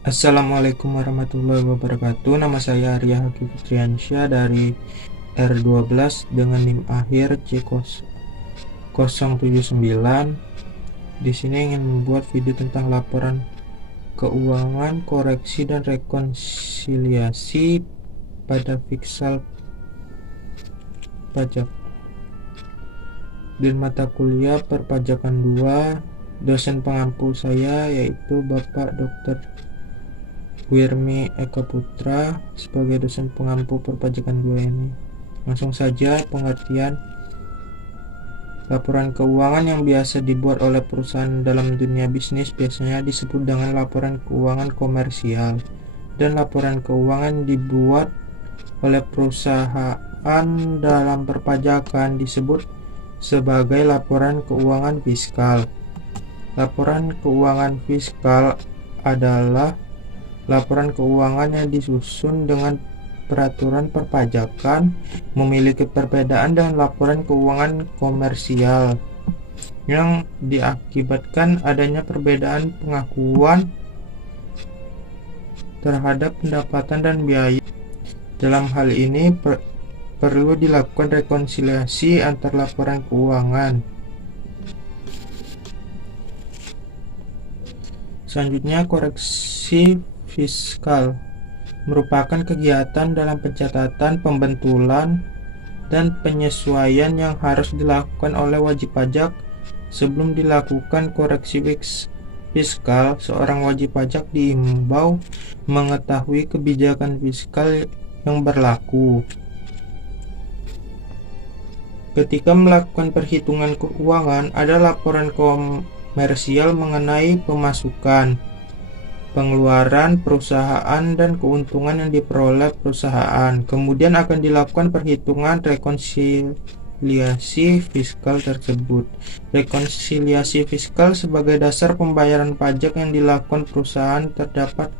Assalamualaikum warahmatullahi wabarakatuh. Nama saya Arya Haki Fitriansyah dari R12 dengan NIM akhir C079. Di sini ingin membuat video tentang laporan keuangan, koreksi dan rekonsiliasi pada fiskal pajak. Dan mata kuliah perpajakan 2, dosen pengampu saya yaitu Bapak Dr. Wirmi Eka Putra sebagai dosen pengampu perpajakan 2 ini. Langsung saja pengertian. Laporan keuangan yang biasa dibuat oleh perusahaan dalam dunia bisnis biasanya disebut dengan laporan keuangan komersial, dan laporan keuangan dibuat oleh perusahaan dalam perpajakan disebut sebagai laporan keuangan fiskal. Laporan keuangan fiskal adalah laporan keuangan yang disusun dengan peraturan perpajakan, memiliki perbedaan dengan laporan keuangan komersial yang diakibatkan adanya perbedaan pengakuan terhadap pendapatan dan biaya. Dalam hal ini perlu dilakukan rekonsiliasi antar laporan keuangan. Selanjutnya, koreksi fiskal merupakan kegiatan dalam pencatatan, pembentulan, dan penyesuaian yang harus dilakukan oleh wajib pajak. Sebelum dilakukan koreksi fiskal, seorang wajib pajak diimbau mengetahui kebijakan fiskal yang berlaku. Ketika melakukan perhitungan keuangan, ada laporan komersial mengenai pemasukan, pengeluaran perusahaan, dan keuntungan yang diperoleh perusahaan. Kemudian akan dilakukan perhitungan rekonsiliasi fiskal tersebut. Rekonsiliasi fiskal sebagai dasar pembayaran pajak yang dilakukan perusahaan. Terdapat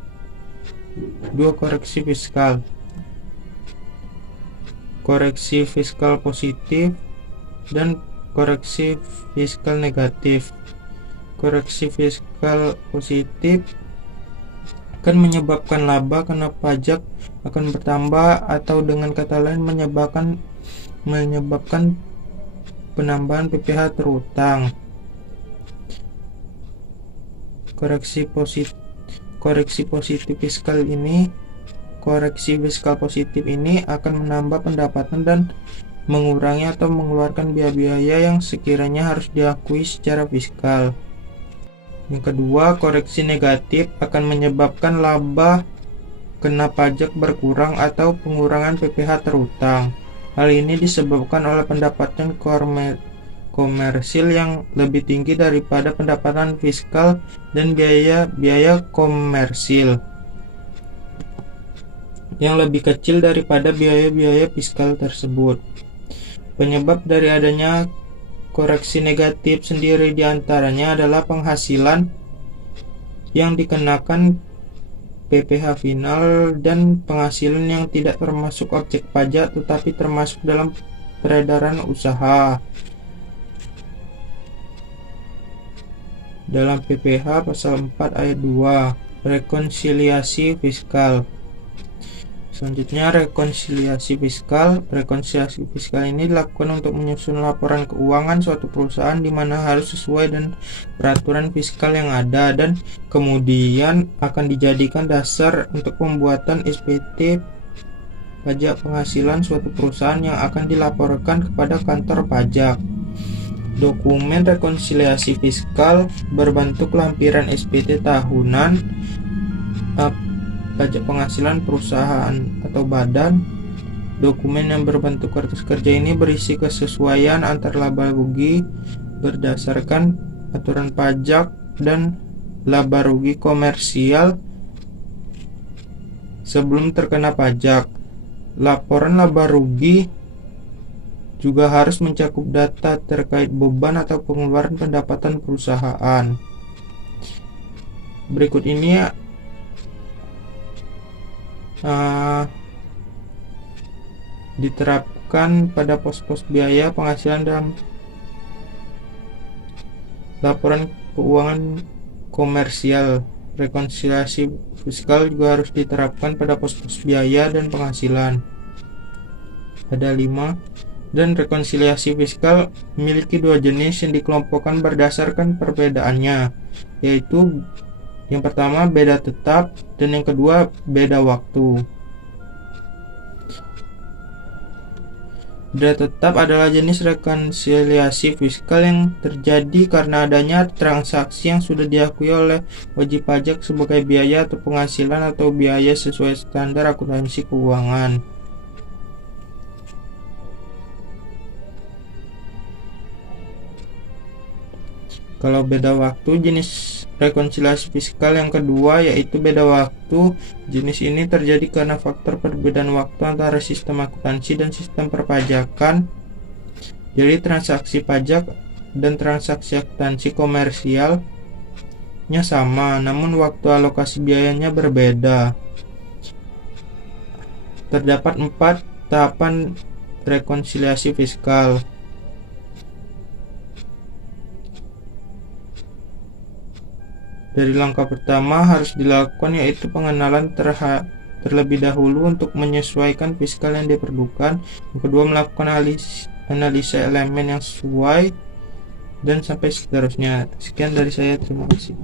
dua koreksi fiskal: koreksi fiskal positif dan koreksi fiskal negatif. Koreksi fiskal positif akan menyebabkan laba karena pajak akan bertambah, atau dengan kata lain menyebabkan penambahan PPh terutang. Koreksi fiskal positif ini akan menambah pendapatan dan mengurangi atau mengeluarkan biaya-biaya yang sekiranya harus diakui secara fiskal. Yang kedua, koreksi negatif akan menyebabkan laba kena pajak berkurang atau pengurangan PPh terutang. Hal ini disebabkan oleh pendapatan komersil yang lebih tinggi daripada pendapatan fiskal dan biaya komersil yang lebih kecil daripada biaya-biaya fiskal tersebut. Penyebab dari adanya koreksi negatif sendiri diantaranya adalah penghasilan yang dikenakan PPh final dan penghasilan yang tidak termasuk objek pajak tetapi termasuk dalam peredaran usaha. Dalam PPh pasal 4 ayat 2, rekonsiliasi fiskal. Selanjutnya, rekonsiliasi fiskal. Rekonsiliasi fiskal ini dilakukan untuk menyusun laporan keuangan suatu perusahaan di mana harus sesuai dengan peraturan fiskal yang ada, dan kemudian akan dijadikan dasar untuk pembuatan SPT pajak penghasilan suatu perusahaan yang akan dilaporkan kepada kantor pajak. Dokumen rekonsiliasi fiskal berbentuk lampiran SPT tahunan, pajak penghasilan perusahaan atau badan. Dokumen yang berbentuk kertas kerja ini berisi kesesuaian antar laba rugi berdasarkan aturan pajak dan laba rugi komersial sebelum terkena pajak. Laporan laba rugi juga harus mencakup data terkait beban atau pengeluaran pendapatan perusahaan. Berikut ini diterapkan pada pos-pos biaya penghasilan dalam laporan keuangan komersial. Rekonsiliasi fiskal juga harus diterapkan pada pos-pos biaya dan penghasilan. Ada 5. Dan rekonsiliasi fiskal memiliki 2 jenis yang dikelompokkan berdasarkan perbedaannya, yaitu yang pertama beda tetap dan yang kedua beda waktu. Beda tetap adalah jenis rekonsiliasi fiskal yang terjadi karena adanya transaksi yang sudah diakui oleh wajib pajak sebagai biaya atau penghasilan atau biaya sesuai standar akuntansi keuangan. Kalau beda waktu, jenis rekonsiliasi fiskal yang kedua yaitu beda waktu. Jenis ini terjadi karena faktor perbedaan waktu antara sistem akuntansi dan sistem perpajakan. Jadi transaksi pajak dan transaksi akuntansi komersialnya sama, namun waktu alokasi biayanya berbeda. Terdapat 4 tahapan rekonsiliasi fiskal. Dari langkah pertama harus dilakukan yaitu pengenalan terlebih dahulu untuk menyesuaikan fiskal yang diperlukan. Yang kedua, melakukan analisa elemen yang sesuai, dan sampai seterusnya. Sekian dari saya, terima kasih.